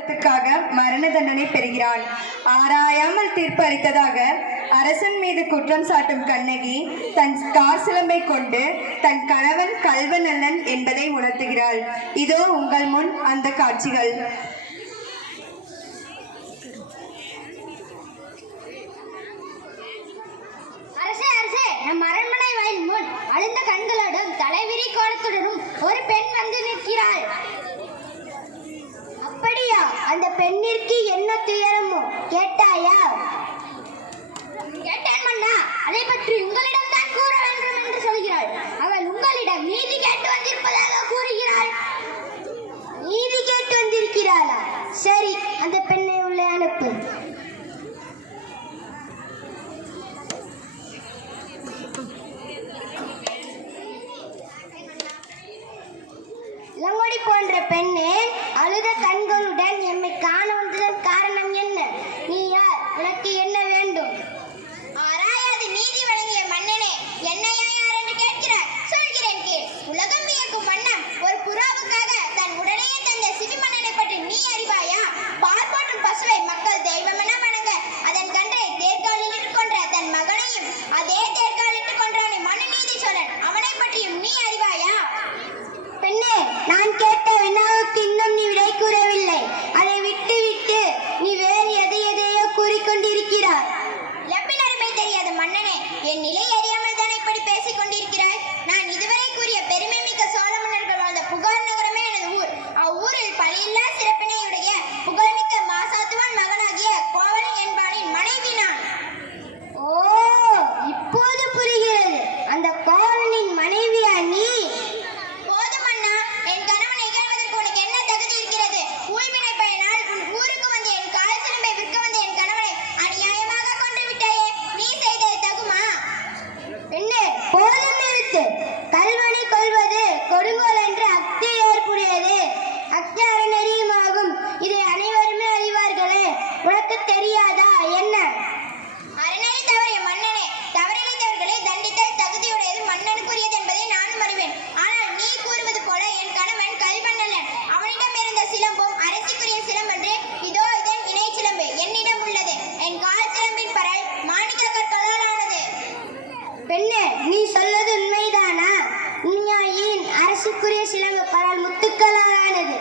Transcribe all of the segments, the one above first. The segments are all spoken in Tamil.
மரண தண்டனை பெறுகிறான். ஆராயாமல் தீர்ப்பு அளித்ததாக அரசன் மீது குற்றம் சாட்டும் கண்ணகி தன் கார் சிலம்பை கொண்டு தன் கணவன் கல்வன் அல்லன் என்பதை உணர்த்துகிறாள். இதோ உங்கள் முன் அந்த காட்சிகள். நம் அரண்மனை வாயில் முன் அழுந்த கண்களோடும் தலைவிரி கோலத்துடனும் ஒரு பெண் வந்து நிற்கிறாள். அப்படியா? அந்த பெண்ணிற்கு என்ன துயரமோ கேட்டாயா? கேட்டேன் மன்னா. அதை பற்றி உங்களிடம் தான் கூற வேண்டும் என்று சொல்கிறாள். அவள் உங்களிடம் நீதி கேட்டு வந்திருப்பதாக கூறுகிறாள். நீதி கேட்டு வந்திருக்கிறாளா? சரி, அந்த பெண்ணை உள்ளே அனுப்பு. இளங்கொடி போன்ற பெண்ணே, அழுத கண்களுடன் எம்மை காண வந்ததன் காரணம் என்ன? நீ யார்? உனக்கு என்ன வேண்டும்? ஆராயாது நீதி வழங்கிய மன்னனே, என்னையா யார் என்று கேட்கிறார்? சொல்கிறேன் கேள். உலகம் இயக்கும் மன்னன் ஒரு புறாவுக்காக தன் உடலையே தந்த சிறுமன்னனை பற்றி நீ அறிவாயா? பால் போற்றும் பசுவை மக்கள் தெய்வமென வணங்க அதன் கன்றை தேர்காலில் கொன்ற தன் மகனையும் அதே தேர்காலிட்டு கொன்றானே மனுநீதி சோழன், அவனை பற்றியும் நீ அறிவாயா? பெண்ணே, நான் கேட்ட வினாவுக்கு இன்னும் நீ விடை கூறவில்லை. அதை விட்டு விட்டு நீ வேறு எதையோ கூறிக்கொண்டிருக்கிறாய். எப்பின் அருமை தெரியாத மன்னனே, என் நிலை அறியாமல் தான் இப்படி பேசிக் கொண்டிருக்கிறாய். நான் இதுவரை கூறிய பெருமை மிக்க சோழ மன்னர்கள் வாழ்ந்த புகார் நகரமே எனது ஊர். அவ்வூரில் பழியில்லா சிறப்பினையுடைய புகழ்மிக்க மாசாத்துவன் மகனாகிய கோவலன் என்பானின் மனைவி நான். ஓ, இப்போது புரிகிறது. அந்த கோவலனின் மனைவியா நீ? கல்வனை கொல்வது கொடுங்கோல் என்று அக்தி ஏற்புடையது. அக்தி அறநெறியுமாகும். இதை அனைவருமே அறிவார்களே. உனக்கு தெரியாதா என்ன? அறநெறி தவறிய மன்னனே, தவறிழைத்தவர்களை தண்டித்தல் தகுதியுடையது மன்னனுக்குரியது என்பதை நானும் அறிவேன். ஆனால் நீ கூறுவது போல என் கணவன் கல்வனல்லன். அவனிடம் இருந்த சிலம்பும் அரசிக்குரிய சிலம்பன்று. இதோ இதன் இணை சிலம்பு என்னிடம் உள்ளது. என் கால் சிலம்பின் பரல் மாணிக்க கற்களால் ஆனது. பெண்ணே, நீ சொல்வது உண்மைதானா? உண்மையின் அரசுக்குரிய சிலம்பு பரல் முத்துக்களாலானது.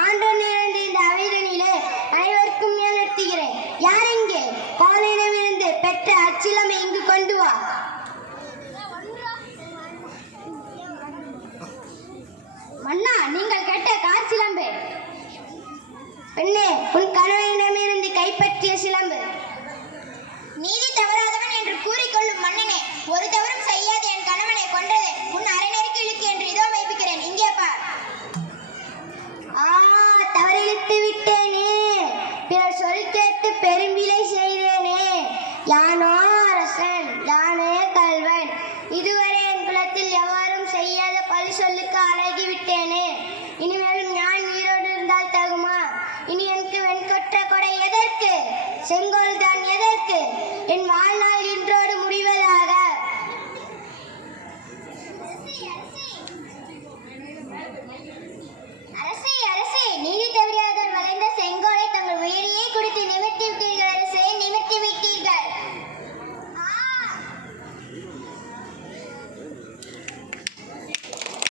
ஆண்டோன் நிறைந்த இந்த அவைதனிலே அனைவருக்கும் நிறுத்துகிறேன். யார் இங்கே? கோவலனிடமிருந்து பெற்ற அச்சிலம்பை இங்கு கொண்டு வா. மன்னா, நீங்கள் கேட்ட கார் சிலம்பு. பெண்ணே, உன் கணவனிடமிருந்து கைப்பற்றிய சிலம்பு. நீதி தவறாதவன் என்று கூறிக்கொள்ளும் மன்னனே, ஒரு தவறும் செய்யாத என் கணவனை கொன்றது உன் அரண்